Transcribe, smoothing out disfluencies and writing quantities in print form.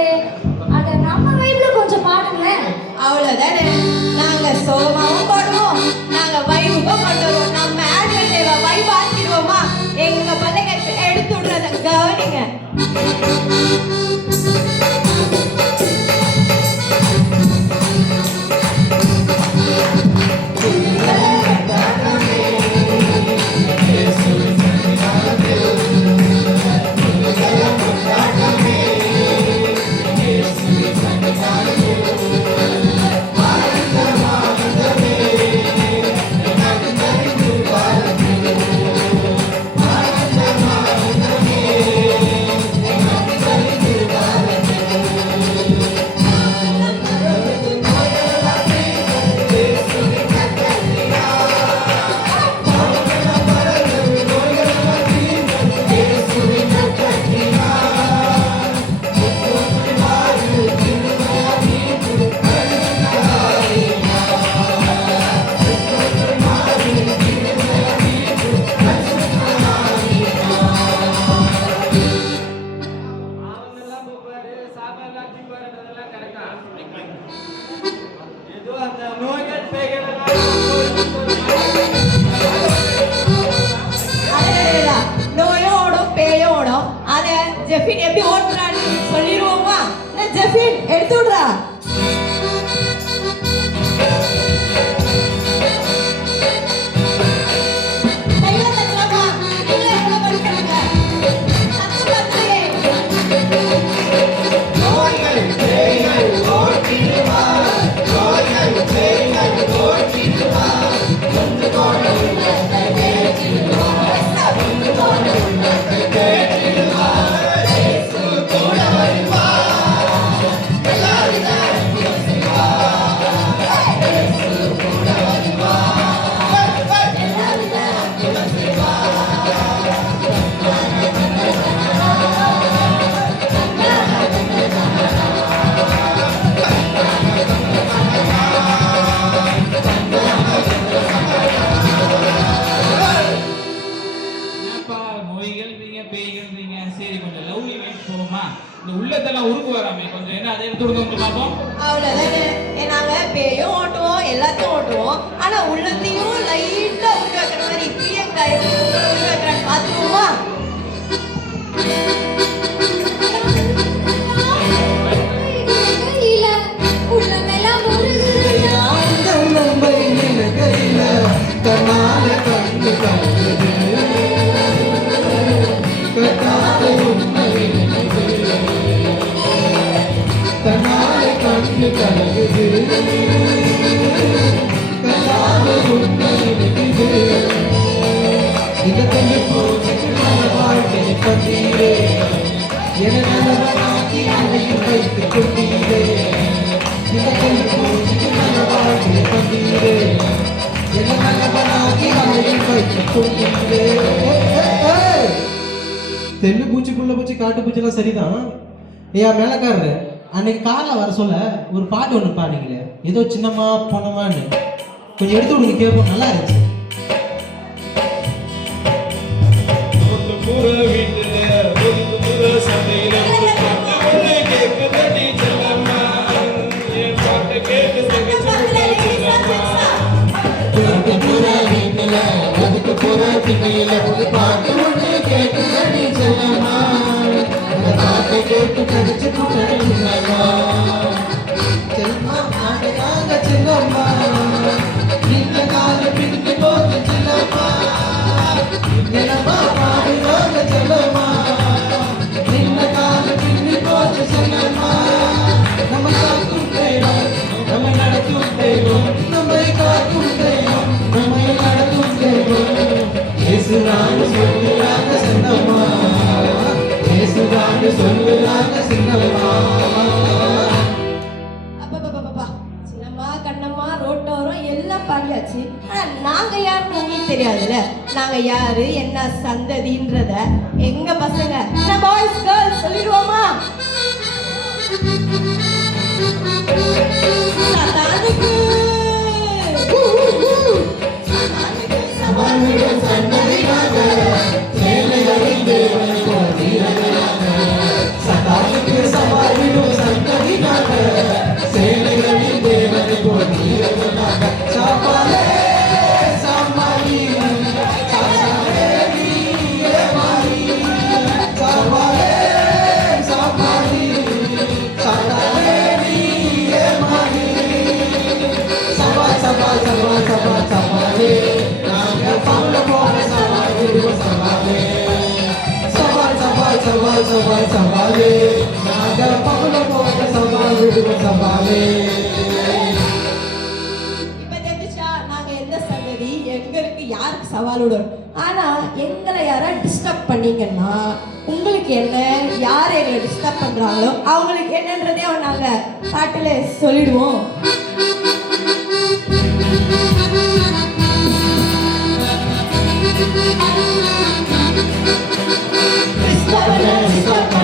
பாடுறீங்களே, அத நம்ம வைப்ல கொஞ்சம் பாடுங்களேன். அவ்வளவுதானே. நாங்க சோகமாவும் பாடுவோம், நாங்க வைபுக்கும் கொண்டு வருவோம். நம்ம ஆனுவல் டேவை வைப் ஆக்கிடுவோமா? எங்க பிள்ளைங்க எடுத்து விடுறத கவனிங்க. நோயோடும் பேயோடும் அதை ஜெஃபின் எப்படி ஓட்டுறான்னு சொல்லிடுவோமா? ஜெஃபின் எடுத்து விடுறா. அவ்வளவுதானே. நாங்க பேயும் ஓட்டுவோம், எல்லாத்தையும் ஓட்டுவோம். ஆனா உள்ளத்தையும் லைட்டா உள்ள வைக்கிற மாதிரி பிரியங்கா உள்ள வைக்கிறான்னு பாத்துருவோமா? தென்னு பூச்சி புள்ள பூச்சி காட்டு பூச்சிலாம் சரிதான். ஏன் மேலக்காரரு அன்னைக்கு காலைல வர சொல்ல ஒரு பாட்டு ஒன்று பாடுங்களே, ஏதோ சின்னம்மா பொண்ணமான்னு கொஞ்சம் எடுத்து விடுங்க, கேட்போம். நல்லா இருந்துச்சு. பாடியாச்சு. ஆனா நாங்க யாருன்னு உங்களுக்கு தெரியாதுல்ல. நாங்க யாரு என்ன சந்ததின்றத எங்க பசங்க பாய்ஸ் கேர்ள்ஸ் சொல்லிடுவோமா? சதானுக்கு சதானுக்கு சவால் சவால் சவாலே நாங்க பகல போக சவால் விடுவோம் சவாலே. இப்ப தெரிஞ்சா நாங்க எந்த சந்ததி, எங்களுக்கு யாருக்கு சவால் விடுறோம். ஆனா எங்களை யாரா டிஸ்டர்ப் பண்ணீங்கன்னா உங்களுக்கு என்ன, யார் எங்களை டிஸ்டர்ப் பண்றாங்களோ அவங்களுக்கு என்னன்றதே நாங்க பாட்டுல சொல்லிடுவோம். Stop